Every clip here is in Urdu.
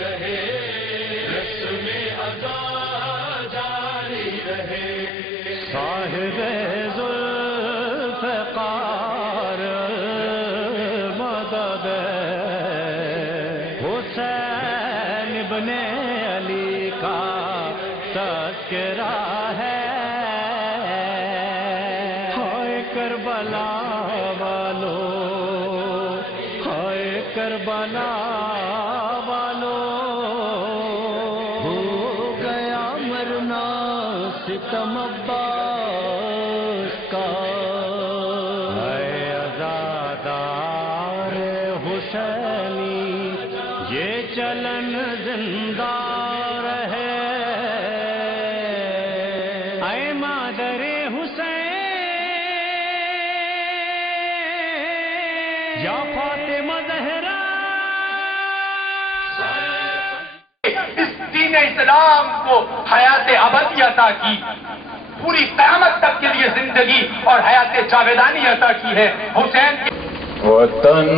رہے، رسم ادا جاری رہے، صاحب ذوالفقار مدد حسین ابن علی کا تذکرہ ہے، ہائے کربلا والو، ہائے کربلا والو، ہو گیا مرنا ستم عباس کا، اے عزادار حسینی یہ چلن زندہ رہے، اے مادر حسین یا فاطمہ زہرا، اس دین اسلام کو حیات ابدی عطا کی، پوری قیامت تک کے لیے زندگی اور حیات جاویدانی عطا کی ہے حسین کی۔ وطن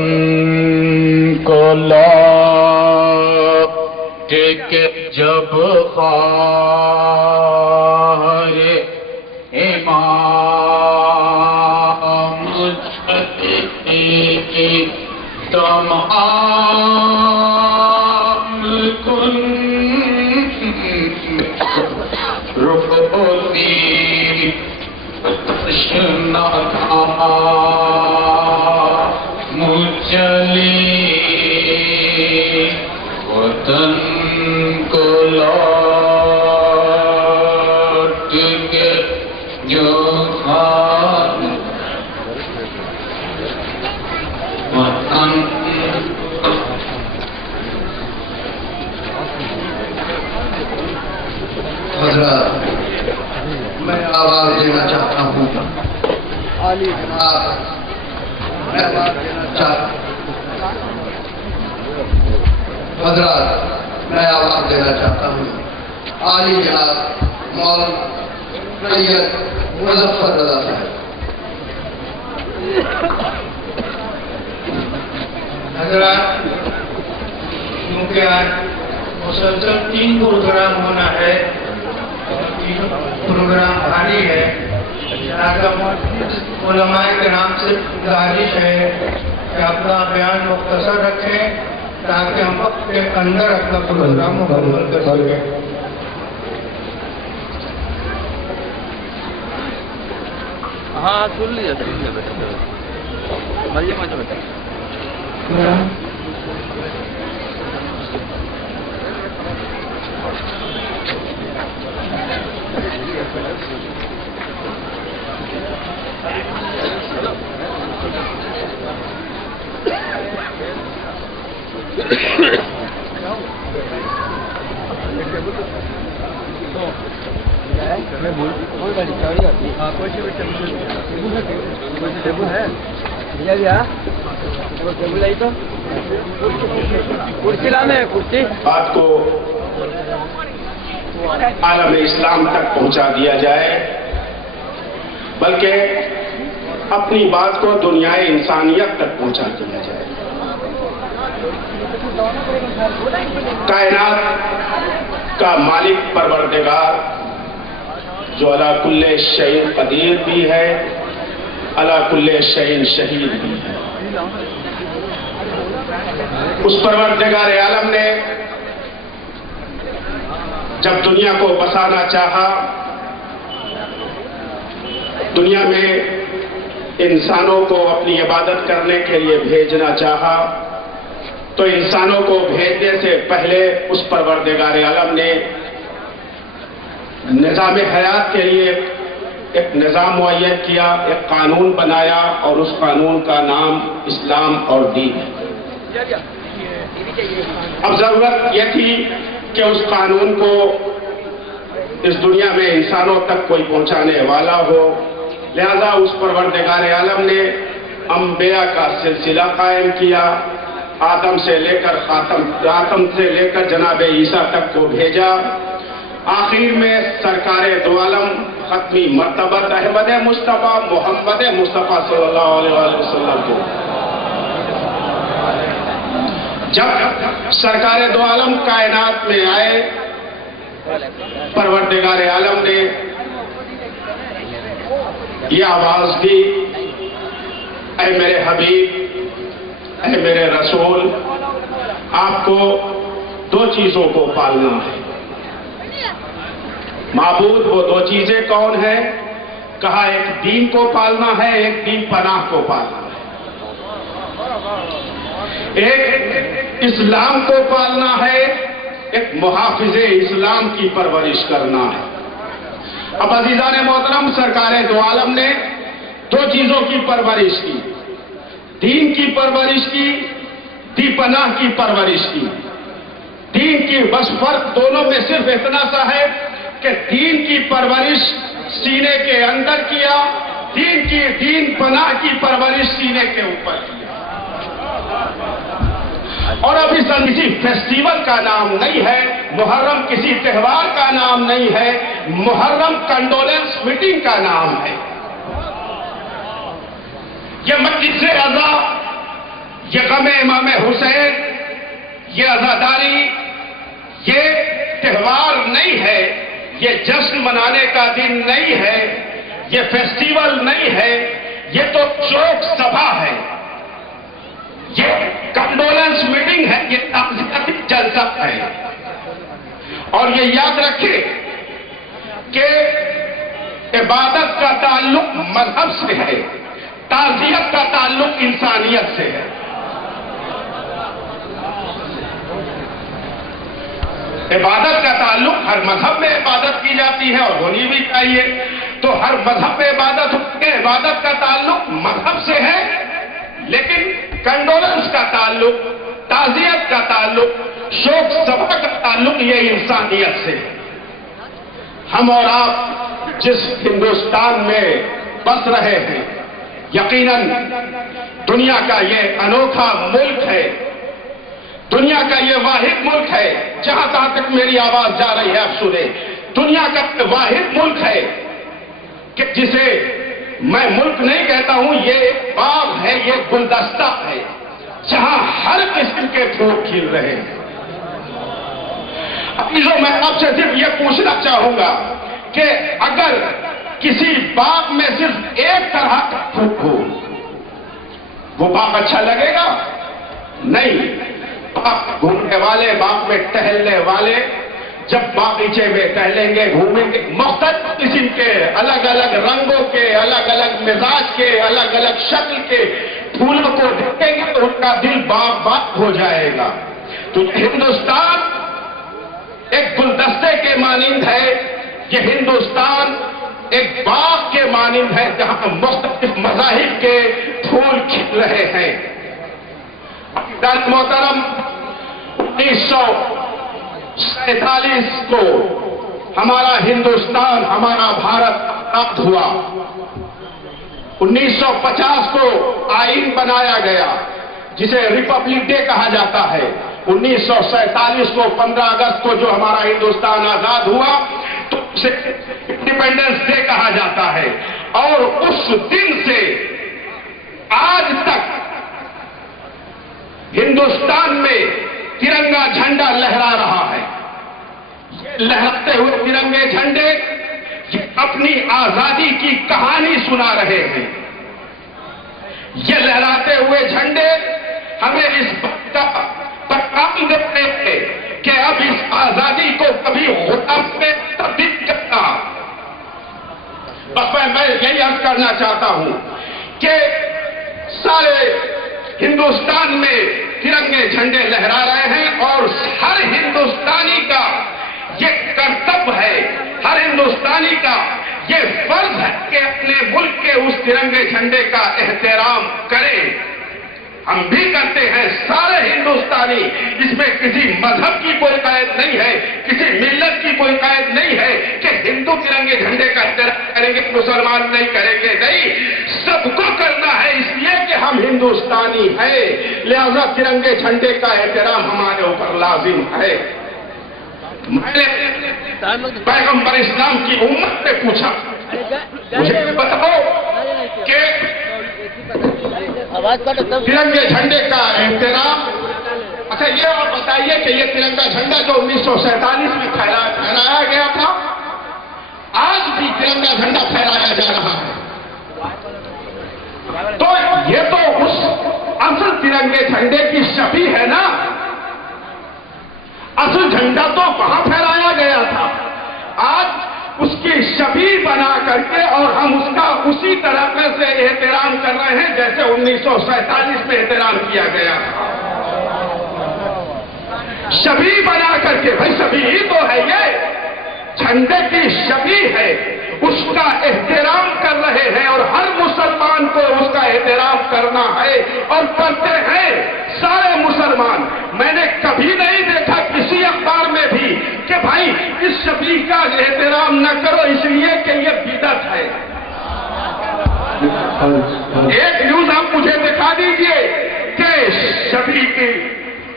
کو لوٹ کے جب خار امام چھٹی کی تمام کن رفوتی تشنا مچلی وطن کو لوٹ کے جو خان وطن حضرات میں آواز دینا چاہتا ہوں، میں آواز دینا چاہتا ہوں، حضرات میں آواز دینا چاہتا ہوں، عالی جناب مولانا سید مظفر رضا صاحب۔ حضرات کیونکہ آج مسلسل 3 پروگرام ہونا ہے، 3 پروگرام بھاری ہے، لہٰذا علماء کرام سے گزارش ہے کہ اپنا بیان مختصر رکھیں تاکہ ہم وقت کے اندر اپنا پروگرام مکمل کر سکیں۔ ہاں سن لیا بیٹا، بھائی بیٹا بات کو عالم اسلام تک پہنچا دیا جائے، بلکہ اپنی بات کو دنیا انسانیت تک پہنچا دیا جائے۔ کائنات کا مالک پروردگار جو علی کل شیء قدیر بھی ہے، علی کل شیء شہید بھی ہے، اس پروردگار عالم نے جب دنیا کو بسانا چاہا، دنیا میں انسانوں کو اپنی عبادت کرنے کے لیے بھیجنا چاہا، تو انسانوں کو بھیجنے سے پہلے اس پروردگار عالم نے نظام حیات کے لیے ایک نظام معین کیا، ایک قانون بنایا، اور اس قانون کا نام اسلام اور دین ہے۔ اب ضرورت یہ تھی کہ اس قانون کو اس دنیا میں انسانوں تک کوئی پہنچانے والا ہو، لہذا اس پروردگار عالم نے انبیاء کا سلسلہ قائم کیا، آدم سے لے کر جناب عیسیٰ تک کو بھیجا، آخر میں سرکار دو عالم ختمی مرتبت احمد مصطفیٰ محمد مصطفیٰ صلی اللہ علیہ وسلم کو جب سرکار دو عالم کائنات میں آئے، پروردگار عالم نے یہ آواز دی، اے میرے حبیب، اے میرے رسول، آپ کو دو چیزوں کو پالنا ہے۔ معبود وہ دو چیزیں کون ہیں؟ کہا ایک دین کو پالنا ہے، ایک دین پناہ کو پالنا ہے، ایک اسلام کو پالنا ہے، ایک محافظ اسلام کی پرورش کرنا ہے۔ اب عزیزان محترم، سرکار دو عالم نے دو چیزوں کی پرورش کی، دین کی پرورش کی، دی پناہ کی پرورش کی۔ دین کی بس فرق دونوں میں صرف اتنا سا ہے کہ دین کی پرورش سینے کے اندر کیا، دین پناہ کی پرورش سینے کے اوپر کیا۔ اور اب اس کسی فیسٹیول کا نام نہیں ہے، محرم کسی تہوار کا نام نہیں ہے، محرم کنڈولنس میٹنگ کا نام ہے۔ یہ مجلس عزا، یہ غم امام حسین، یہ عزاداری، یہ تہوار نہیں ہے، یہ جشن منانے کا دن نہیں ہے، یہ فیسٹیول نہیں ہے، یہ تو شوق سبھا ہے، یہ کنڈولنس میٹنگ ہے، یہ تعزیتی جلسہ ہے۔ اور یہ یاد رکھیں کہ عبادت کا تعلق مذہب سے ہے، تعزیت کا تعلق انسانیت سے ہے۔ عبادت کا تعلق ہر مذہب میں عبادت کی جاتی ہے اور ہونی بھی چاہیے، تو ہر مذہب میں عبادت کا تعلق مذہب سے ہے، لیکن کنڈولنس کا تعلق، تعزیت کا تعلق، شوق سبھا کا تعلق یہ انسانیت سے ہے۔ ہم اور آپ جس ہندوستان میں بس رہے ہیں، یقیناً دنیا کا یہ انوکھا ملک ہے، دنیا کا یہ واحد ملک ہے، جہاں تک میری آواز جا رہی ہے آپ سنیں، دنیا کا واحد ملک ہے کہ جسے میں ملک نہیں کہتا ہوں، یہ ایک باغ ہے، یہ گلدستہ ہے، جہاں ہر قسم کے پھول کھل رہے ہیں۔ عزیزوں، میں آپ سے صرف یہ پوچھنا چاہوں گا کہ اگر کسی باغ میں صرف ایک طرح کا پھول ہو، وہ باغ اچھا لگے گا؟ نہیں۔ باغ گھومنے والے، باغ میں ٹہلنے والے جب باغیچے میں ٹہلیں گے، گھومیں گے، مختلف قسم کے، الگ الگ رنگوں کے، الگ الگ مزاج کے، الگ الگ شکل کے پھولوں کو دیکھیں گے تو ان کا دل باغ باغ ہو جائے گا۔ تو ہندوستان ایک گلدستے کے مانند ہے، یہ ہندوستان ایک باغ کے مانند ہے جہاں مختلف مذاہب کے پھول کھل رہے ہیں۔ محترم، 1947 کو ہمارا ہندوستان، ہمارا بھارت آزاد ہوا۔ 1950 کو آئین بنایا گیا جسے ریپبلک ڈے کہا جاتا ہے۔ 1947 کو 15 اگست کو جو ہمارا ہندوستان آزاد ہوا تو اسے انڈیپینڈنس ڈے کہا جاتا ہے، اور اس دن سے آج تک ہندوستان میں ترنگا جھنڈا لہرا رہا ہے۔ یہ لہراتے ہوئے ترنگے جھنڈے یہ اپنی آزادی کی کہانی سنا رہے ہیں۔ یہ لہراتے ہوئے جھنڈے ہمیں اس بات کا پیغام دیتے ہیں کہ اب اس آزادی کو کبھی غلامی میں تبدیل کرنا۔ بس میں یہی عرض کرنا چاہتا ہوں کہ سارے ہندوستان میں ترنگے جھنڈے لہرا رہے ہیں، اور ہر ہندوستانی کا یہ کرتب ہے، ہر ہندوستانی کا یہ فرض ہے کہ اپنے ملک کے اس ترنگے جھنڈے کا احترام کرے۔ ہم بھی کرتے ہیں، سارے ہندوستانی، اس میں کسی مذہب کی کوئی قید نہیں ہے، کسی ملت کی کوئی قید نہیں ہے کہ ہندو ترنگے جھنڈے کا احترام کریں گے، مسلمان نہیں کریں گے، نہیں، سب کو کرنا ہے، اس لیے کہ ہم ہندوستانی ہیں، لہذا ترنگے جھنڈے کا احترام ہمارے اوپر لازم ہے۔ میں نے پیغمبر اسلام کی امت سے پوچھا، مجھے بتاؤ کہ ترنگے جھنڈے کا احترام اچھا یہ آپ بتائیے کہ یہ ترنگا جھنڈا جو 1947 میں پھیلایا گیا تھا، آج بھی ترنگا جھنڈا پھیلایا جا رہا ہے. تو یہ تو اس اصل ترنگے جھنڈے کی شبیہ ہے نا. اصل جھنڈا تو وہاں پھیلایا گیا تھا، آج اس کی شبیہ بنا کر کے اور ہم اس کا اسی طریقے سے احترام کر رہے ہیں جیسے 1947 میں احترام کیا گیا تھا. شبیہ بنا کر کے، بھائی شبیہ تو ہے، یہ جھنڈے کی شبیہ ہے، اس کا احترام کر رہے ہیں اور ہر مسلمان کو اس کا احترام کرنا ہے اور کرتے ہیں سارے مسلمان. میں نے کبھی نہیں دیکھا کسی اخبار میں بھی کہ بھائی اس شبیہ کا احترام نہ کرو اس لیے کہ یہ بدعت ہے. ایک نیوز آپ مجھے دکھا دیجئے کہ شبیہ کی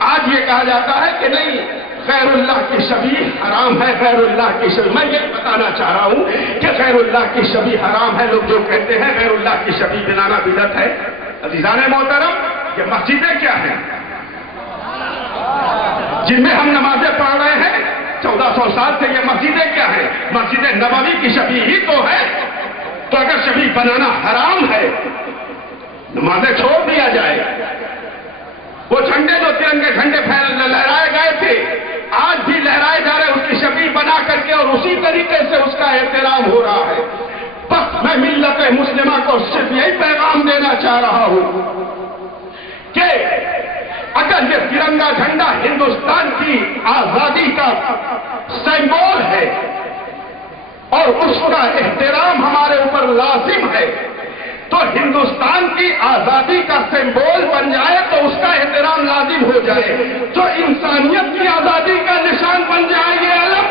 آج یہ کہا جاتا ہے کہ نہیں غیر اللہ کی شبیہ حرام ہے، غیر اللہ کی شبیہ. میں یہ بتانا چاہ رہا ہوں کہ غیر اللہ کی شبیہ حرام ہے. لوگ جو کہتے ہیں غیر اللہ کی شبیہ بنانا بدعت ہے. عزیزان محترم، یہ مسجدیں کیا ہیں جن میں ہم نمازیں پڑھ رہے ہیں 1400 سال سے؟ یہ مسجدیں کیا ہیں؟ مسجد نبوی کی شبیہ ہی تو ہے. تو اگر شبیہ بنانا حرام ہے، نمازیں چھوڑ دیا جائے. وہ جھنڈے جو ترنگے جھنڈے لہرائے گئے تھے آج بھی لہرائے جا رہے، اس کی شبیہ بنا کر کے اور اسی طریقے سے اس کا احترام ہو رہا ہے. بس میں ملت مسلمہ کو صرف یہی پیغام دینا چاہ رہا ہوں کہ اگر یہ ترنگا جھنڈا ہندوستان کی آزادی کا سمبول ہے اور اس کا احترام ہمارے اوپر لازم ہے، تو ہندوستان کی آزادی کا سمبول بن جائے تو اس کا احترام لازم ہو جائے. جو انسانیت کی آزادی کا نشان بن جائے یہ علم.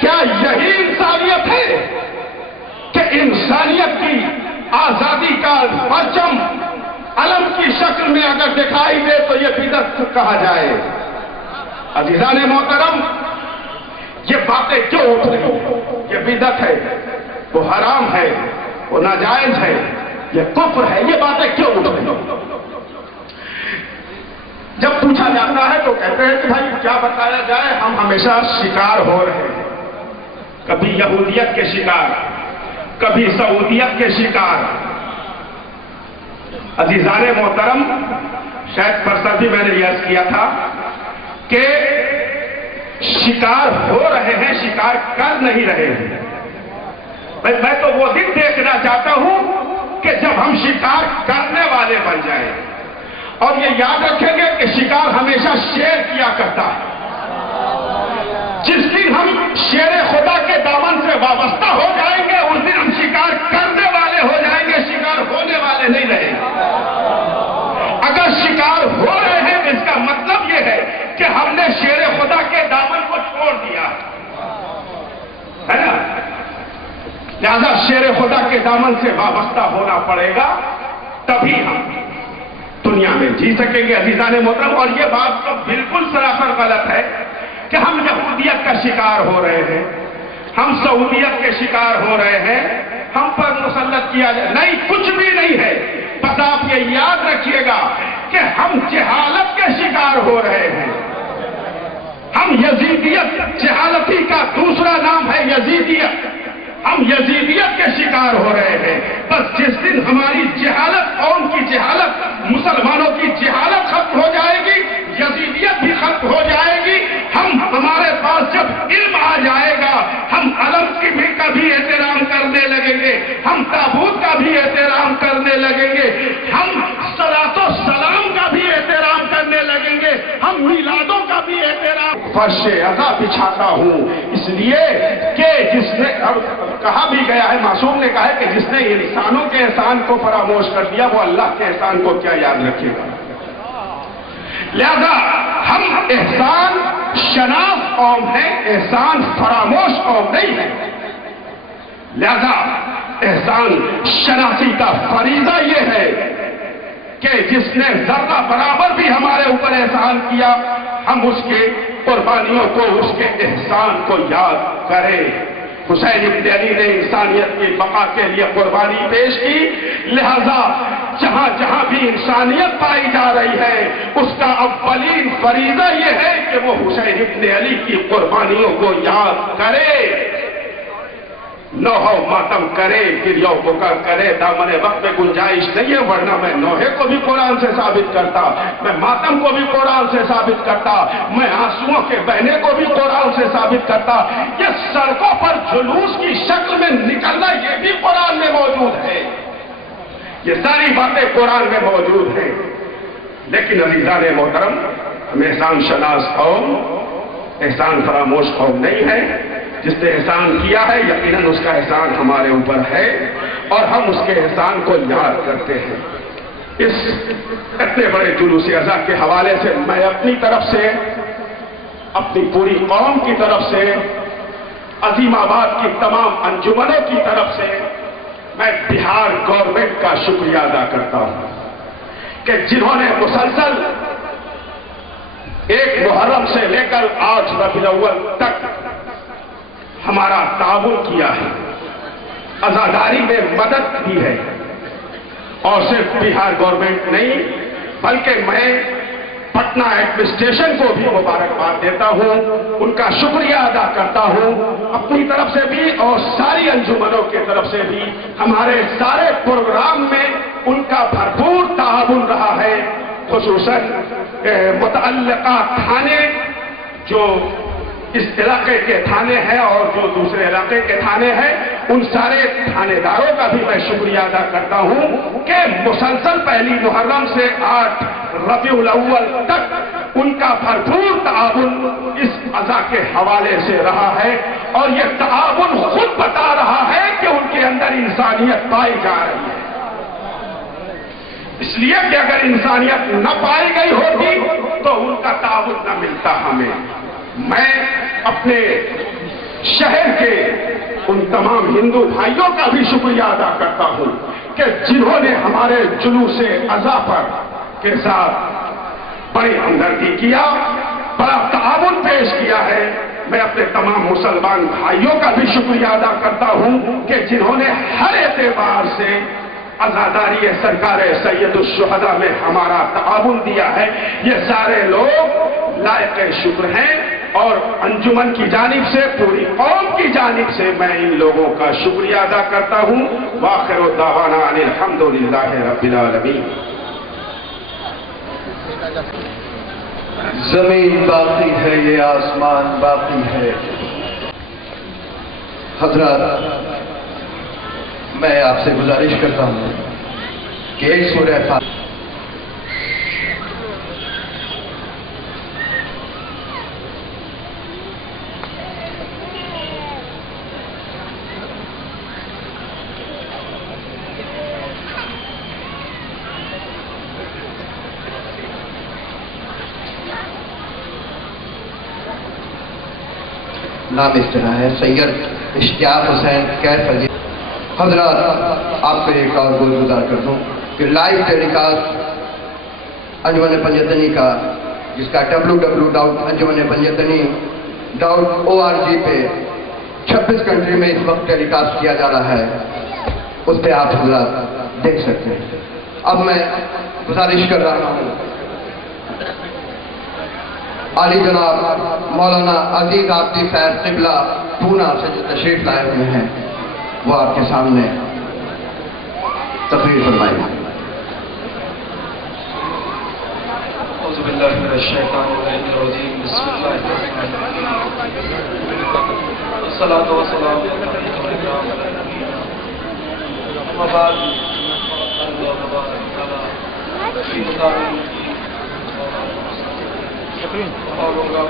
کیا یہی انسانیت ہے کہ انسانیت کی آزادی کا پرچم علم کی شکل میں اگر دکھائی دے تو یہ بدعت کہا جائے؟ عزیزان محترم، یہ باتیں کیوں اٹھ رہی ہیں؟ یہ بدعت ہے، وہ حرام ہے، وہ ناجائز ہے، یہ کفر ہے. یہ باتیں کیوں اٹھ رہی ہیں؟ جب پوچھا جاتا ہے تو کہتے ہیں کہ بھائی کیا بتایا جائے، ہم ہمیشہ شکار ہو رہے ہیں. کبھی یہودیت کے شکار، کبھی سعودیت کے شکار. عزیزان محترم، شاید پرسر بھی میں نے یاد کیا تھا کہ شکار ہو رہے ہیں، شکار کر نہیں رہے ہیں. میں تو وہ دن دیکھنا چاہتا ہوں کہ جب ہم شکار کرنے والے بن جائیں. اور یہ یاد رکھیں گے کہ شکار ہمیشہ شیر کیا کرتا ہے. جس دن ہم شیر خدا کے دامن سے وابستہ ہو جائیں گے اس دن ہم شکار کرنے والے ہو جائیں گے، شکار ہونے والے نہیں رہیں گے. اگر شکار ہو رہے ہیں تو اس کا مطلب یہ ہے کہ ہم نے شیر خدا کے دامن کو چھوڑ دیا ہے نا. لہذا شیر خدا کے دامن سے وابستہ ہونا پڑے گا، تبھی ہم دنیا میں جی سکیں گے. عزیزان محترم، اور یہ بات تو بالکل سراسر غلط ہے کہ ہم یہودیت کا شکار ہو رہے ہیں، ہم سعودیت کے شکار ہو رہے ہیں، ہم پر مسلط کیا جائے. نہیں، کچھ بھی نہیں ہے. بس آپ یہ یاد رکھیے گا کہ ہم جہالت کے شکار ہو رہے ہیں. ہم یزیدیت، جہالتی کا دوسرا نام ہے یزیدیت. ہم یزیدیت کے شکار ہو رہے ہیں. بس جس دن ہماری جہالت، قوم کی جہالت، مسلمانوں کی جہالت ختم ہو جائے گی، یزیدیت بھی ختم ہو جائے گی. ہمارے پاس جب علم آ جائے گا ہم علم کی بھی کا بھی احترام کرنے لگیں گے، ہم تابوت کا بھی احترام کرنے لگیں گے، ہم صلاۃ و سلام کا بھی احترام کرنے لگیں گے، ہم میلادوں کا بھی احترام. فرش عزا بچھاتا ہوں اس لیے کہ جس نے کہا بھی گیا ہے، معصوم نے کہا ہے کہ جس نے انسانوں کے احسان کو فراموش کر دیا وہ اللہ کے احسان کو کیا یاد رکھے گا. لہذا ہم احسان شناس قوم ہے، احسان فراموش قوم نہیں ہے. لہذا احسان شناسی کا فریضہ یہ ہے کہ جس نے ذرہ برابر بھی ہمارے اوپر احسان کیا ہم اس کے قربانیوں کو، اس کے احسان کو یاد کریں. حسین ابن علی نے انسانیت کی بقا کے لیے قربانی پیش کی، لہذا جہاں جہاں بھی انسانیت پائی جا رہی ہے اس کا اولین فریضہ یہ ہے کہ وہ حسین ابن علی کی قربانیوں کو یاد کرے، نوحہ ماتم کرے، گریہ و بکا کرے۔ دامن وقت میں گنجائش نہیں ہے، ورنہ میں نوحے کو بھی قرآن سے ثابت کرتا، میں ماتم کو بھی قرآن سے ثابت کرتا، میں آنسوؤں کے بہنے کو بھی قرآن سے ثابت کرتا۔ یہ سڑکوں پر جلوس کی شکل میں نکلنا یہ بھی قرآن میں موجود ہے، یہ ساری باتیں قرآن میں موجود ہیں۔ لیکن عزیزان محترم، ہم احسان شناس قوم، احسان فراموش قوم نہیں ہے۔ جس نے احسان کیا ہے یقیناً اس کا احسان ہمارے اوپر ہے اور ہم اس کے احسان کو یاد کرتے ہیں۔ اس اتنے بڑے جلوس اضحیٰ کے حوالے سے میں اپنی طرف سے، اپنی پوری قوم کی طرف سے، عظیم آباد کی تمام انجمنوں کی طرف سے میں بہار گورنمنٹ کا شکریہ ادا کرتا ہوں کہ جنہوں نے مسلسل 1 محرم سے لے کر 8 ربیع الاول تک ہمارا تعاون کیا ہے، عزاداری میں مدد کی ہے۔ اور صرف بہار گورنمنٹ نہیں بلکہ میں پٹنہ ایڈمنسٹریشن کو بھی مبارکباد دیتا ہوں، ان کا شکریہ ادا کرتا ہوں اپنی طرف سے بھی اور ساری انجمنوں کی طرف سے بھی۔ ہمارے سارے پروگرام میں ان کا بھرپور تعاون رہا ہے، خصوصاً متعلقہ تھانے جو اس علاقے کے تھانے ہیں اور جو دوسرے علاقے کے تھانے ہیں، ان سارے تھانے داروں کا بھی میں شکریہ ادا کرتا ہوں کہ مسلسل 1 محرم سے 8 ربیع الاول تک ان کا بھرپور تعاون اس عزا کے حوالے سے رہا ہے، اور یہ تعاون خود بتا رہا ہے کہ ان کے اندر انسانیت پائی جا رہی ہے۔ اس لیے کہ اگر انسانیت نہ پائی گئی ہوتی تو ان کا تعاون نہ ملتا ہمیں۔ میں اپنے شہر کے ان تمام ہندو بھائیوں کا بھی شکریہ ادا کرتا ہوں کہ جنہوں نے ہمارے جلوس اضحیٰ پر کے ساتھ بڑی ہمدردی کیا، بڑا تعاون پیش کیا ہے۔ میں اپنے تمام مسلمان بھائیوں کا بھی شکریہ ادا کرتا ہوں کہ جنہوں نے ہر اعتبار سے عزاداری سرکار سید الشہداء میں ہمارا تعاون دیا ہے۔ یہ سارے لوگ لائق شکر ہیں اور انجمن کی جانب سے، پوری قوم کی جانب سے میں ان لوگوں کا شکریہ ادا کرتا ہوں۔ وآخر دعوانا ان الحمدللہ رب العالمین۔ زمین باقی ہے، یہ آسمان باقی ہے۔ حضرات، میں آپ سے گزارش کرتا ہوں کہ ایک سورہ فاتحہ نام اس طرح ہے سید اشتیاق حسین کیف علی۔ حضرات، آپ کو ایک اور گزار کر دوں کہ لائیو ٹیلی کاسٹ انجمن پنجتنی کا، جس کا www.anjumanpanjatani.org پہ 26 کنٹری میں اس وقت ٹیلی کاسٹ کیا جا رہا ہے، اس پہ آپ حضرات دیکھ سکتے ہیں۔ اب میں گزارش کر رہا ہوں عالی جناب مولانا عزیز آبدی صاحب قبلہ پونا سے جو تشریف لائے ہوئے ہیں، وہ آپ کے سامنے تقریر فرمائیں گے۔ اعوذ باللہ من الشیطان الرجیم، بسم اللہ الرحمن الرحیم، والصلاۃ والسلام علی رسول اللہ اما بعد، اللہ تبارک و تعالی فی مطالعہ اور ہوگا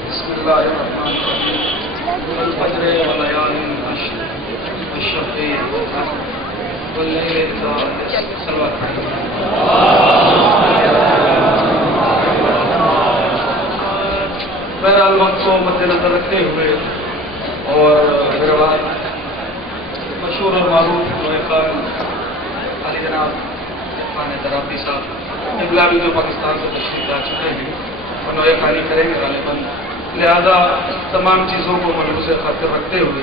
بسم اللہ الرحمن الرحیم، والفجر ولیال عشر والشفع واللیل اذا عسر، صلوات۔ بہرحال وقت کو مد نظر رکھتے ہوئے اور میرے بعد مشہور اور معروف خان علی جناب خان ترابی صاحب قبلہ بھی جو پاکستان کو تشریف لا چکے ہیں، خانی کریں گے غالباً، لہذا تمام چیزوں کو ملحوظ خاطر رکھتے ہوئے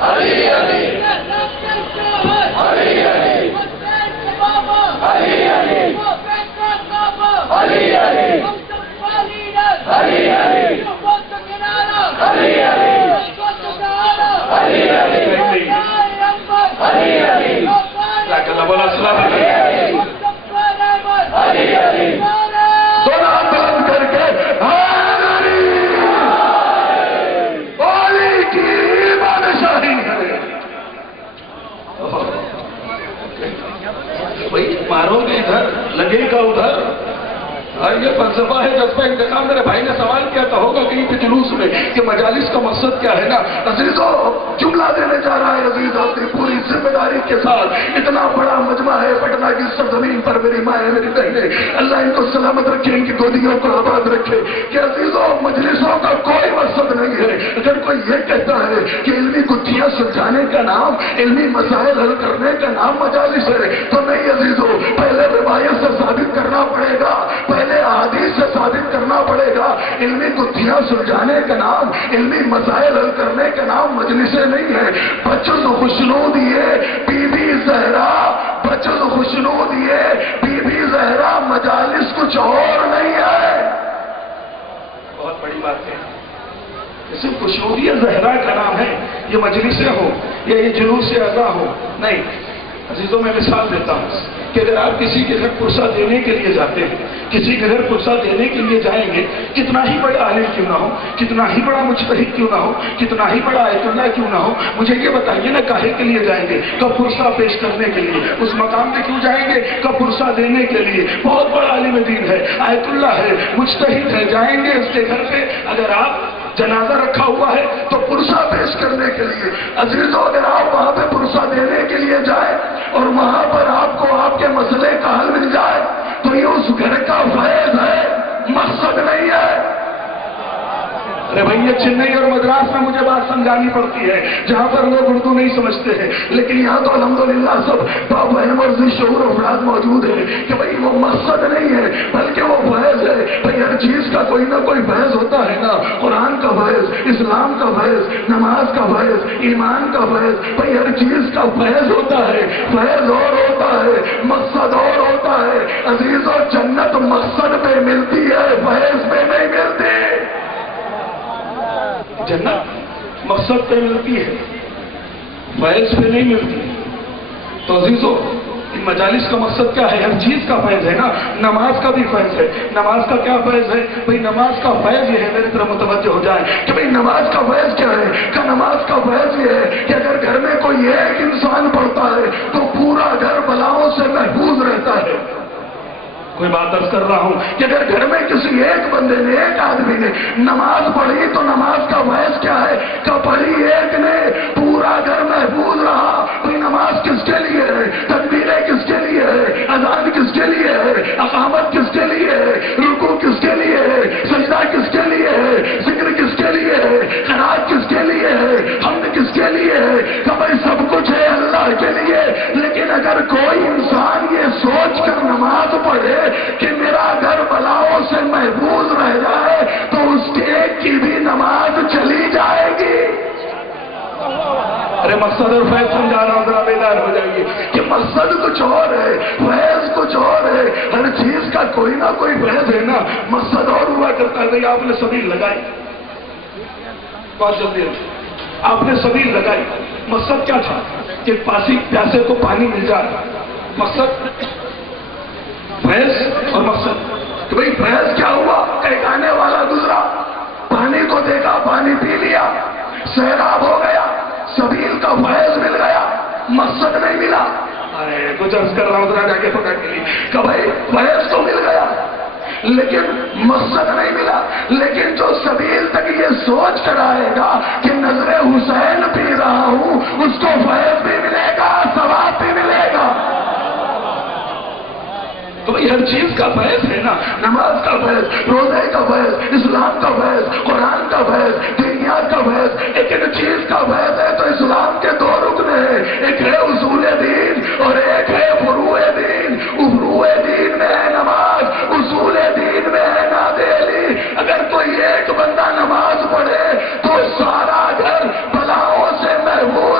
علی علی علی علی علی علی علی علی علی مارو گے ادھر لگے گا ادھر. یہ فلسفہ ہے جذبہ انتقام. میرے بھائی نے سوال کیا تھا ہوگا کہیں پہ جلوس میں کہ مجالس کا مقصد کیا ہے نا. عزیزو جملہ دینے جا رہا ہے عزیز اپنی پوری ذمہ داری کے ساتھ. اتنا بڑا مجمع ہے پٹنہ کی سرزمین پر میری مائیں میری بہنیں, اللہ ان کو سلامت رکھے, ان کی گودیوں کو آباد رکھے. کہ عزیزو مجلسوں کا کوئی مقصد نہیں ہے. اگر کوئی یہ کہتا ہے کہ علمی گتھیاں سلجھانے کا نام, علمی مسائل حل کرنے کا نام مجالس ہے, تو نہیں عزیزو. پہلے روایت سے ثابت کرنا پڑے گا, پہلے احادیث سے ثابت کرنا پڑے گا. علمی گتھیاں سلجھانے کا نام, علمی مسائل حل کرنے کا نام مجلسیں نہیں ہے. بچوں کو خوشنود دیے بی بی زہرا, بچوں کو خوشنود دیے بی بی زہرا, مجالس کچھ اور نہیں ہے. بہت بڑی بات ہے. صرف خوشنودی زہرا کا نام ہے. یہ مجلسیں ہو یا یہ جلوس اعضا ہو نہیں. عزیزوں میں مثال دیتا ہوں کہ اگر آپ کسی کے گھر پرسہ دینے کے لیے جاتے ہیں, کسی کے گھر پرسہ دینے کے لیے جائیں گے, کتنا ہی بڑا عالم کیوں نہ ہو, کتنا ہی بڑا مجتہد کیوں نہ ہو, کتنا ہی بڑا آیت اللہ کیوں نہ ہو, مجھے یہ بتائیے نا کاہے کے لیے جائیں گے؟ کب پرسہ پیش کرنے کے لیے. اس مقام پہ کیوں جائیں گے؟ کب پرسہ دینے کے لیے. بہت بڑا عالم دین ہے, آیت اللہ ہے, مجتہد ہے, جائیں گے اس کے گھر پہ. اگر آپ جنازہ رکھا ہوا ہے تو پرسہ پیش کرنے کے لیے. عزیزوں اگر آپ وہاں پہ پرسہ دینے کے لیے جائیں اور وہاں پر آپ کو آپ کے مسئلے کا حل مل جائے تو یہ اس گھر کا فیض ہے, مقصد نہیں ہے. ارے بھائی یہ چنئی اور مدراس میں مجھے بات سمجھانی پڑتی ہے جہاں پر لوگ اردو نہیں سمجھتے ہیں, لیکن یہاں تو الحمدللہ سب بافہم اور ذی شعور افراد موجود ہیں کہ بھائی وہ مقصد نہیں ہے بلکہ وہ فیض ہے. بھائی ہر چیز کا کوئی نہ کوئی فیض ہوتا ہے نا. قرآن کا فیض, اسلام کا فیض, نماز کا فیض, ایمان کا فیض. بھائی ہر چیز کا فیض ہوتا ہے, فیض اور ہوتا ہے, مقصد اور ہوتا ہے. عزیزوں جنت مقصد پہ ملتی ہے, فیض پہ نہیں ملتی. جنت مقصد پہ ملتی ہے, فیض پہ نہیں ملتی. تو عزیزوں ان مجالس کا مقصد کیا ہے؟ ہر چیز کا فیض ہے نا. نماز کا بھی فیض ہے. نماز کا کیا فیض ہے؟ بھئی نماز کا فیض یہ ہے, میری طرف متوجہ ہو جائے کہ بھئی نماز کا فیض کیا ہے. کہ نماز کا فیض یہ ہے کہ اگر گھر میں کوئی ایک انسان پڑھتا ہے تو پورا گھر بلاؤں سے محفوظ رہتا ہے. کوئی بات عرض کر رہا ہوں کہ اگر گھر میں کسی ایک بندے نے, ایک آدمی نے نماز پڑھی تو نماز کا فیض کیا ہے؟ کہ پڑھی ایک نے, پورا گھر محفوظ رہا. کوئی نماز کس کے لیے ہے؟ تکبیریں کس کے لیے ہے؟ اذان کس کے لیے ہے؟ اقامت کس کے لیے ہے؟ رکوع کس کے لیے ہے؟ سجدہ کس کے لیے ہے؟ ذکر کس کے لیے ہے؟ قرات کس کے لیے ہے؟ حمد کس کے لیے ہے؟ کہ بھائی سب کچھ ہے اللہ کے لیے. لیکن اگر کوئی انسان یہ سوچ کر نماز پڑھے کہ میرا گھر بلاؤں سے محفوظ رہ جائے تو اس کے ایک کی بھی نماز چلی جائے گی. ارے مقصد اور فیض سمجھا رہا ہوں, ذرا بیدار ہو جائیے کہ مقصد کچھ اور ہے, فیض کچھ اور ہے. ہر چیز کا کوئی نہ کوئی فیض ہے نا, مقصد اور ہوا کرتا ہے. آپ نے سبیل لگائی, بہت جلدی آپ نے سبیل لگائی. مقصد کیا تھا؟ کہ پیاسے کو پانی مل جائے. مقصد فیض اور مقصد. کہ بھئی فیض کیا ہوا؟ ایک آنے والا گزرا, پانی کو دیکھا, پانی پی لیا, سیراب ہو گیا, سبیل کا فیض مل گیا, مقصد نہیں ملا. ارے کچھ عرض کر رہا ہوں ذرا جا کے پکڑ کے لیے کہ بھئی فیض تو مل گیا لیکن مقصد نہیں ملا. لیکن جو سبیل تک یہ سوچ کر آئے گا کہ نظر حسین پی رہا ہوں, اس کو فیض بھی ملے گا, ثواب بھی ملے گا. تو بھئی ہر چیز کا فیض ہے نا. نماز کا فیض, روزے کا فیض, اسلام کا فیض, قرآن کا فیض, دینیات کا فیض. ایک چیز کا فیض ہے تو اسلام کے دو رکن ہیں, ایک ہے اصول دین اور ایک ہے فروع دین. فروع دین میں ہے نماز, اصول دین میں ہے نادیلی. اگر کوئی ایک بندہ نماز پڑھے تو سارا گھر بلاؤں سے محفوظ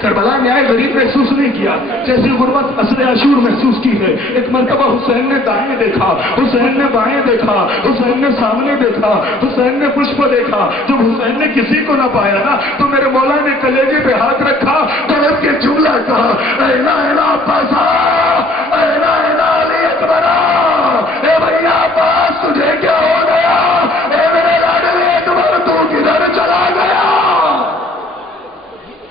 کربلا میں آئے، غریب محسوس نہیں کیا، جیسی غربت عصر عاشور محسوس کی ہے۔ ایک مرتبہ حسین نے دائیں دیکھا، حسین نے بائیں دیکھا، حسین نے سامنے دیکھا، حسین نے پشپ دیکھا۔ جب حسین نے کسی کو نہ پایا نا تو میرے مولا نے کلیجے پہ ہاتھ رکھا، تڑپ کے جملہ کہا، اینا اینا عباسا، اینا اینا علی اکبرا، اے بھیا عباس تجھے کیا ہو گیا، اے میرے لاڈلے اکبر تو کدھر چلا گیا؟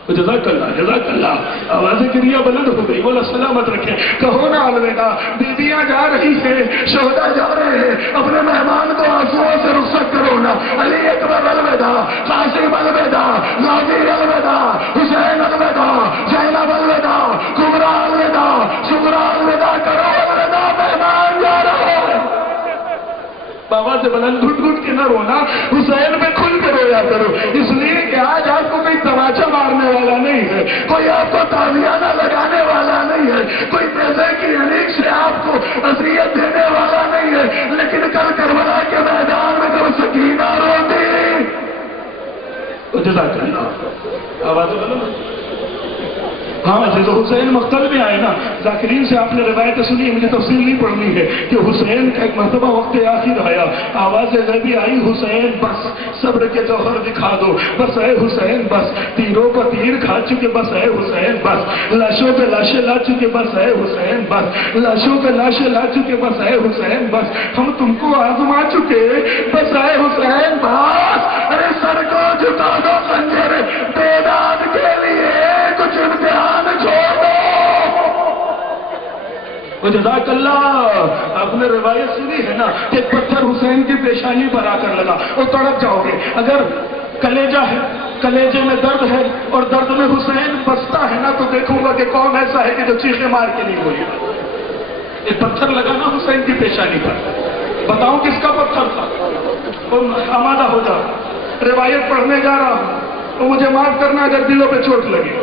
جزاک اللہ آوازیں گریہ بلند ہو گئی، بولا سلامت رکھیں، کہو نا الوداع، بیویاں جا رہی ہیں، شہداء جا رہے ہیں، اپنے مہمان کو آنسوؤں سے رخصت کرو نا، علی اکبر الوداع، قاسم الوداع، غازی الوداع، حسین الوداع، زینب الوداع، کبریٰ الوداع، شکرا الوداع کرو، الوداع مہمان جا رہے ہیں۔ بابا سے بلند گھٹ گھٹ کے نہ رونا، حسین پہ کھل کے رویا کرو، اس لیے کہ آج آپ کو کوئی تماچا مارنے والا نہیں ہے، کوئی آپ کو تازیانہ لگانے والا نہیں ہے، کوئی پیسے کی انیک سے آپ کو اذیت دینے والا نہیں ہے، لیکن کل کربلا کے میدان میں جب سکینہ روتی، جزاک اللہ آواز بلند۔ ہاں عزیز حسین مقتل میں آئے نا، ذاکرین سے آپ نے روایت سنی، مجھے تفصیل نہیں پڑھنی ہے کہ حسین کا ایک مرتبہ وقت آخر آیا، آواز غیبی آئی، حسین بس صبر کے جوہر دکھا دو، بس اے حسین بس، تیروں کو تیر کھا چکے، بس اے حسین بس، لاشوں پہ لاشیں لا چکے، بس اے حسین بس، لاشوں پہ لاشیں لا چکے، بس اے حسین بس، ہم تم کو آزما چکے، بس اے حسین بس، ارے سر کو جھکا دو خنجر بیداد کے لیے، کچھ امتحان چھوڑ دو۔ جزاک اللہ، آپ نے روایت سنی ہے نا کہ پتھر حسین کی پیشانی پر آ کر لگا، وہ تڑپ جاؤ گے۔ اگر کلیجہ ہے، کلیجے میں درد ہے اور درد میں حسین بستا ہے نا، تو دیکھوں گا کہ کون ایسا ہے کہ جو چیخے مار کے نہیں بولے۔ ایک پتھر لگا نا حسین کی پیشانی پر، بتاؤں کس کا پتھر تھا؟ آمادہ ہو جا، روایت پڑھنے جا رہا ہوں تو مجھے معاف کرنا اگر دلوں پہ چوٹ لگے۔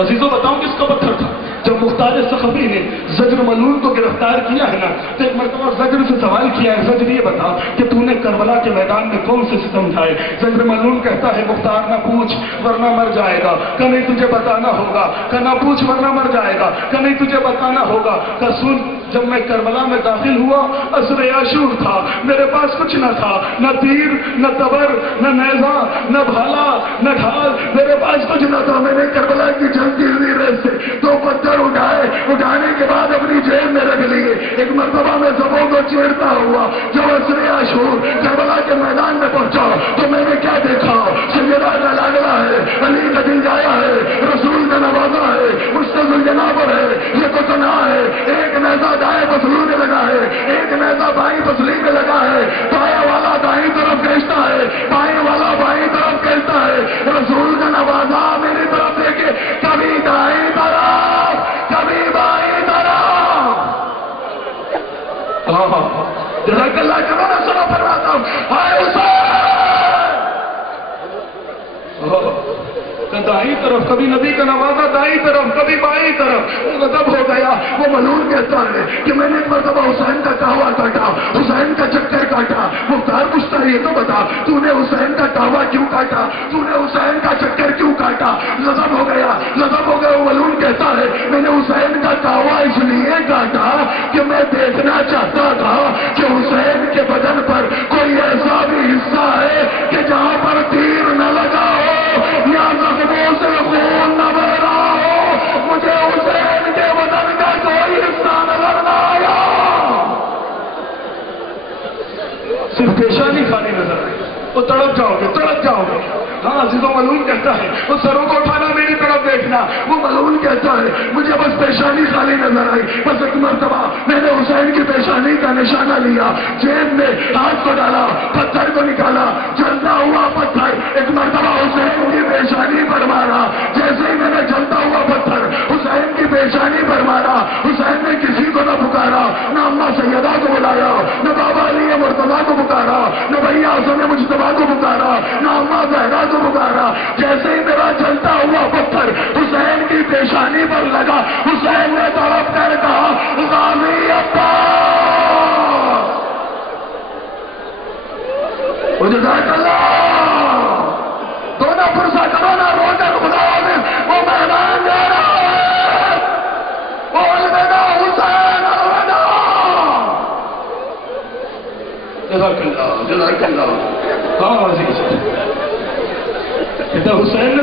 عزیزوں بتاؤں کس کا پتھر تھا؟ جب مختار سخفی نے زجر ملعون کو گرفتار کیا ہے نا، تو ایک مرتبہ زجر سے سوال کیا ہے، زجر یہ بتا کہ تو نے کربلا کے میدان میں کون سے ستم ڈھائے؟ زجر ملعون کہتا ہے مختار نہ پوچھ ورنہ مر جائے گا، کہ نہیں تجھے بتانا ہوگا، کہ نہ پوچھ ورنہ مر جائے گا، کہ نہیں تجھے بتانا ہوگا، کہ سن جب میں کربلا میں داخل ہوا عصر عاشور تھا، میرے پاس کچھ نہ تھا، نہ تیر نہ تبر نہ نیزہ نہ بھالا نہ ڈھال، میرے پاس کچھ نہ تھا۔ میں نے کربلا کی جنگ کی ریس سے دو پتھر اٹھائے، اٹھانے کے بعد اپنی جیب میں رکھ لیے۔ ایک مرتبہ میں سبوں کو چیرتا ہوا جب عصر عاشور کربلا کے میدان میں پہنچا تو میں نے کیا دیکھا؟ سیدہ کا لاڈلا ہے، علی کا دل جایا ہے، رسول کا نوازا ہے، مستقل جنابر ہے، یہ تو تنہا ہے، ایک نیزہ دائیں پسلی میں لگا ہے، ایک نیزہ بائیں پسلی میں لگا ہے، بائیں والا دائیں طرف کھینچتا ہے، بائیں والا بائیں طرف کھینچتا ہے، رسول کا نوازا میری طرف دیکھے، کبھی دائیں طرف کبھی بائیں طرف۔ جزاک اللہ جب میں سنا فرماتا ہوں، ہائے حسین، دائیں طرف کبھی نبی کا نوازا، دائیں طرف کبھی بائیں طرف، غضب ہو گیا۔ وہ ملعون کہتا ہے کہ میں نے ایک مرتبہ حسین کا کہوا کاٹا، حسین کا چکر کاٹا۔ مختار پوچھتا ہے یہ تو بتا تو نے حسین کا کہوا کیوں کاٹا، تو نے حسین کا چکر کیوں کاٹا؟ غضب ہو گیا، غضب ہو گیا۔ وہ ملعون کہتا ہے میں نے حسین کا کہوا اس لیے کاٹا کہ میں دیکھنا چاہتا تھا کہ حسین کے بدن پر کوئی ایسا بھی حصہ ہے کہ جہاں پر تیر نہ لگا ہو یا زخموں سے خون نہ بہ رہا ہو، مجھے حسین کے بدن کا کوئی حصہ نظر نہ آیا، صرف پیشانی خالی نظر آئی۔ وہ تڑپ جاؤ گے، تڑپ جاؤ گے۔ ہاں عزیزوں ملعون کہتا ہے وہ سروں کو اٹھانا میری طرف دیکھنا، وہ ملعون کہتا ہے مجھے بس پیشانی خالی نظر آئی۔ بس ایک مرتبہ میں نے حسین کی پیشانی کا نشانہ لیا، جیب میں ہاتھ کو ڈالا، پتھر کو نکالا، جلتا ہوا پتھر ایک مرتبہ حسین کی پیشانی پر مارا۔ جیسے ہی میں نے جلتا ہوا پتھر حسین کی پیشانی پر مارا، حسین نے کسی کو نہ پکارا، نہ اماں سیدہ کو بلایا، نہ بابا علی مرتضیٰ کو پکارا، نہ بھیا اعظم مجتبیٰ کو پکارا، نہ اماں زہرا کو پکارا۔ جیسے ہی میرا جلتا ہوا پتھر حسین کی پیشانی پر لگا، حسین نے تڑپ کر کہا غازی عباس، جزاک اللہ۔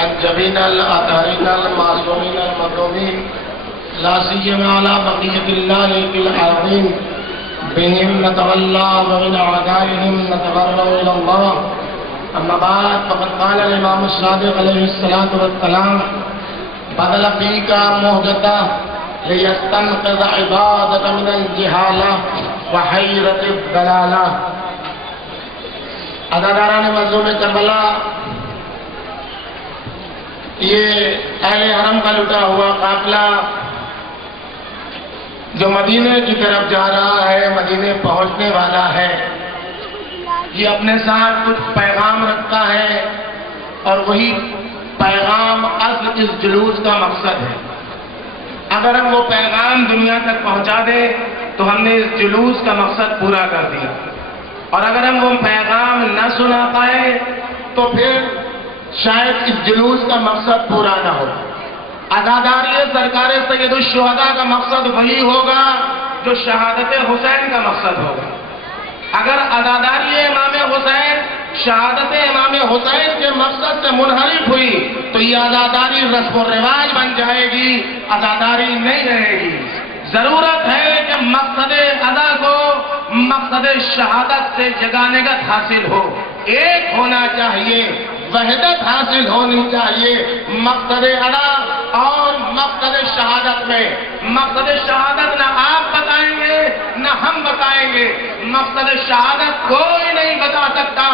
الجبينal الأطهرينal المعصومينal المظلومين لا سيما على بقية الله في العالمين بهم نتولى ومن أعدائهم نتبرأ إلى الله. أما بعد فقد قال الإمام الصادق عليه الصلاة والسلام بدل فيك مهجته ليستنقذ عبادك من الجهالة وحيرة الضلالة. اداداران مظلوم کربلا، یہ اہل حرم کا لٹا ہوا قافلہ جو مدینے کی طرف جا رہا ہے، مدینے پہنچنے والا ہے، یہ اپنے ساتھ کچھ پیغام رکھتا ہے، اور وہی پیغام اصل اس جلوس کا مقصد ہے. اگر ہم وہ پیغام دنیا تک پہنچا دیں تو ہم نے اس جلوس کا مقصد پورا کر دیا، اور اگر ہم وہ پیغام نہ سنا پائے تو پھر شاید اس جلوس کا مقصد پورا نہ ہو. عزاداری سرکار سید الشہداء کا مقصد وہی ہوگا جو شہادت حسین کا مقصد ہوگا. اگر عزاداری امام حسین شہادت امام حسین کے مقصد سے منحرف ہوئی تو یہ عزاداری رسم و رواج بن جائے گی، عزاداری نہیں رہے گی. ضرورت ہے کہ مقصد ادا کو مقصد شہادت سے جگانگت حاصل ہو. ایک ہونا چاہیے، وحدت حاصل ہونی چاہیے مقصد ادا اور مقصد شہادت میں۔ مقصد شہادت نہ آپ بتائیں گے نہ ہم بتائیں گے، مقصد شہادت کوئی نہیں بتا سکتا۔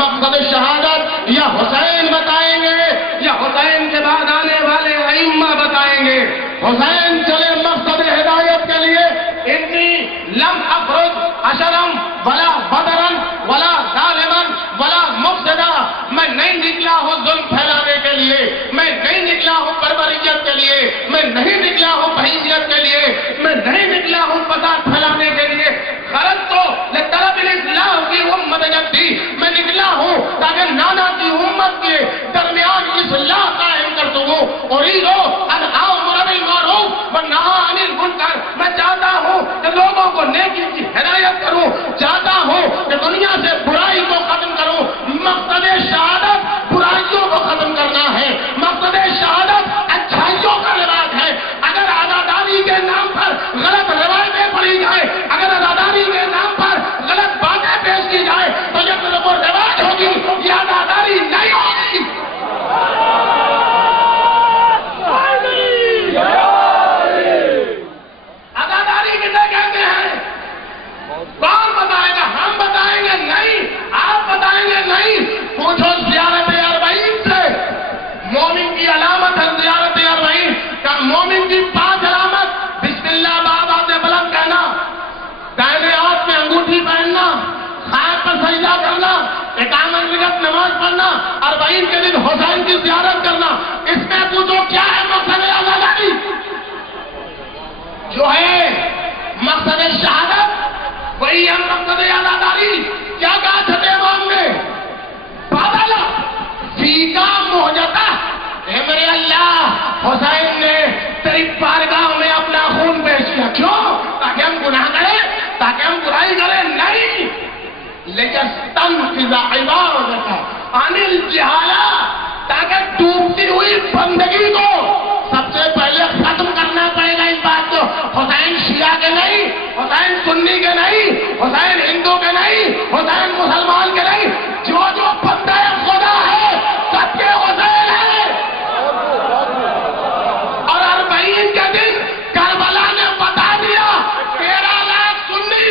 مقصد شہادت یا حسین بتائیں گے یا حسین کے بعد آنے والے ائمہ بتائیں گے۔ حسین چلے مقصد ہدایت کے لیے، انی لم افرض اشرم ولا بدرن ولا ظالمن ولا مفسدا، میں نہیں نکلا ہوں ظلم پھیلانے کے لیے، میں نہیں نکلا ہوں بربریت کے لیے، میں نہیں نکلا ہوں بحیثیت کے لیے، میں نہیں نکلا ہوں فساد پھیلانے کے لیے۔ غرض تو لطلب الاسلام کی امت جدی، میں نکلا ہوں تاکہ نانا کی امت کے درمیان اصلاح قائم کر سکوں۔ اریدو ان آمر بالمعروف ونہی عن المنکر، میں چاہتا ہوں کہ لوگوں کو نیکی کی ہدایت کروں، چاہتا ہوں کہ دنیا سے برائی کو ختم کروں۔ مقصد شہادت برائیوں کو ختم کرنا ہے، مقصد شہادت اچھائیوں کا رواج ہے۔ اگر عزاداری کے نام پر غلط روایتیں پڑھی جائے، اگر عزاداری کے نام پر غلط باتیں پیش کی جائے تو یہ تو رواج ہوگی، یہ عزاداری نہیں ہوگی۔ عزاداری کسے کہتے ہیں؟ کون بتائے گا؟ ہم بتائیں گے نہیں، آپ بتائیں گے نہیں۔ پوچھو زیارت اربعین سے، مومن کی علامت ہے زیارت اربعین کا، مومن کی 5 علامت: بسم اللہ بابا سے بلند کہنا، دائنے ہاتھ میں انگوٹھی پہننا، خاک پر سجدہ کرنا، اقامت رکعت نماز پڑھنا، اربعین کے دن حسین کی زیارت کرنا۔ اس میں پوچھو کیا ہے مقصد عزاداری؟ جو ہے مقصد شہادت وہی ہے مقصد عزاداری۔ کیا کہا چھٹے امام نے؟ بادل فیکا موجتا، اے میرے اللہ، حسین نے تیری بارگاہ میں اپنا خون پیش کیا۔ کیوں؟ تاکہ ہم گناہ کریں، تاکہ ہم برائی کریں؟ نہیں، لیستنقذ عبادک عن الجہالہ، تاکہ ڈوبتی ہوئی بندگی کو سب سے پہلے ختم کرنا پڑے گا۔ اس بات کو حسین شیعہ کے نہیں، حسین سنی کے نہیں، حسین ہندو کے نہیں، حسین مسلمان کے نہیں، جو جو بندہ خدا ہے سب کے حسین ہے۔ اور اربعین کے دن کربلا نے بتا دیا، 13 لاکھ سنی،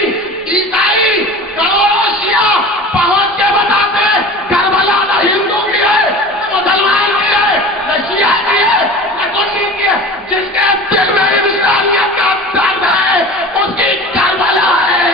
عیسائی، کروڑوں شیعہ پہنچ کے بتاتے کربلا نہ ہندو کی ہے، نہ مسلمان کی ہے، نہ شیعہ کی ہے، نہ سنی کی ہے، جس کے دل میں انسانیت کا درد ہے اس کی کربلا ہے۔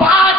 5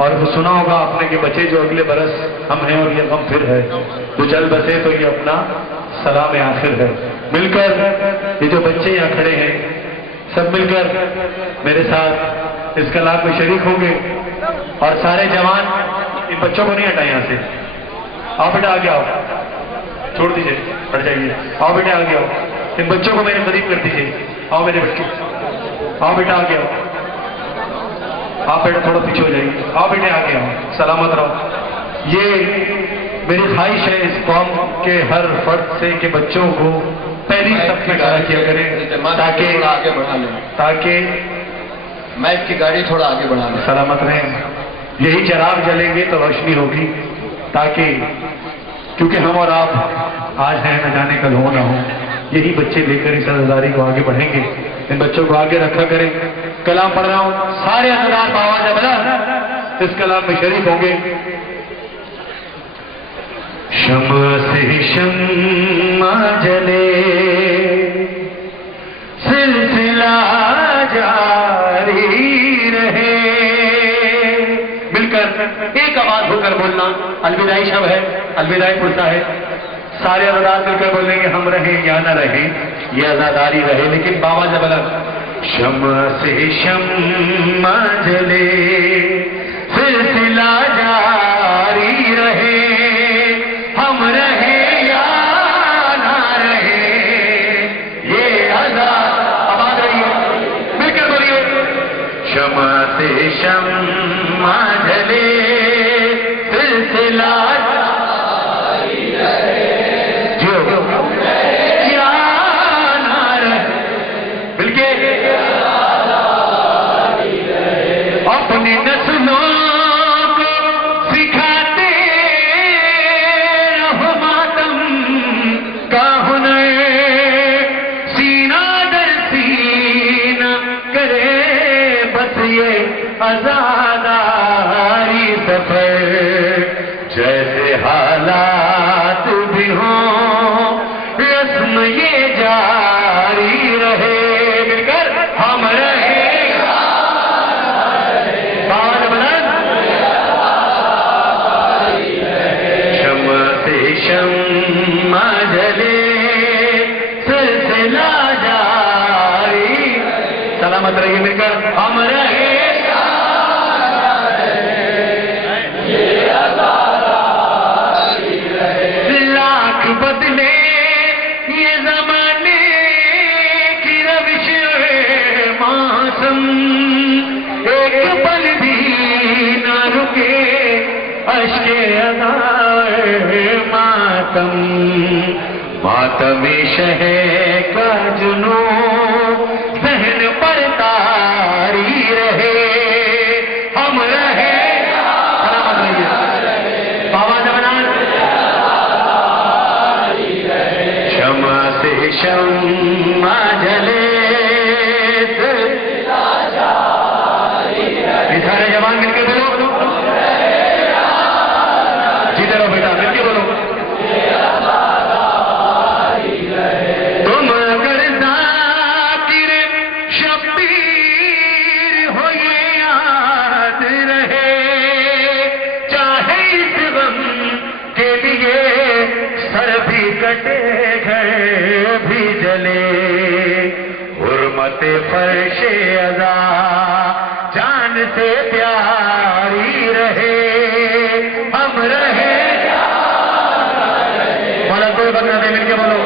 اور وہ سنا ہوگا آپ نے کہ بچے جو اگلے برس ہم ہیں اور یہ غم پھر ہے، جو چل بسے تو یہ اپنا سلام آخر ہے. مل کر یہ جو بچے یہاں کھڑے ہیں سب مل کر میرے ساتھ اس کلام میں شریک ہوں گے. اور سارے جوان ان بچوں کو نہیں ہٹائیں یہاں سے. آؤ بیٹا آگے آؤ، چھوڑ دیجئے، ہٹ جائیے. آؤ بیٹا آگے آؤ، ان بچوں کو میرے قریب کر دیجئے. آؤ میرے بچوں، آؤ بیٹا آگے آؤ. آپ بیٹا تھوڑا پیچھے ہو جائیے. آؤ بیٹے آگے آؤ، سلامت رہو. یہ میری خواہش ہے اس قوم کے ہر فرد سے کہ بچوں کو پہلی صف میں کھڑا کیا کریں تاکہ مائک کی گاڑی تھوڑا آگے بڑھا لیں. سلامت رہیں. یہی چراغ جلیں گے تو روشنی ہوگی، تاکہ کیونکہ ہم اور آپ آج ہیں نہ جانے کل ہو نہ ہو. یہی بچے لے کر اس عزاداری کو آگے بڑھیں گے. ان بچوں کو آگے رکھا کریں. کلام پڑھ رہا ہوں، سارے حضرات باواز بلند اس کلام میں شریک ہوں گے. شمع سے شمع جلے سلسلہ جاری رہے. مل کر ایک آواز ہو کر بولنا. الوداعی شب ہے، الوداعی پڑھتا ہے. سارے حضرات مل کر بولیں گے ہم رہیں یا نہ رہیں یہ عزاداری رہے، لیکن باواز بلند. شمع سے شمع جلے سلسلہ جاری رہے، ہم رہے یا نہ رہے یہ عزاد. آواز رہی ہے، مل کر بولیے. شمع سے شمع جلے سلسلہ جاری رہے، جو یا نہ رہے. مل کے اپنی نسلوں کو سکھاتے رہو ماتم کا ہنر، سینہ در سینہ کرے بس یہ عزاداری سفر. جیسے حالات بھی ہوں رسم یہ جاری رہے. مل کر ہم رہے شمع جلے سلسلہ جاری. سلامت رہیے. مل کر ہم رہے لاکھ بدلے یہ زمانے کی روش موسم، ایک پل بھی نہ رکے اشک ادا ماتم. ماتم شہ کا جنون ذہن پر تاری رہے، ہم رہے. سلامت رہیے. بابا جبنان. شمع سے شمع جلے یہ سارے جوان مل کے بولو. جیتے رہو بیٹا، مل کے بولو. تم اگر ذاکر شبیر ہو یہ یاد رہے، چاہے اس غم کے لیے سر بھی کٹے گھر بھی جلے. حرمت فرش عزا جان سے پیاری رہے، ہم رہے. مولا کوئی بدنا دے. مل کے بولو.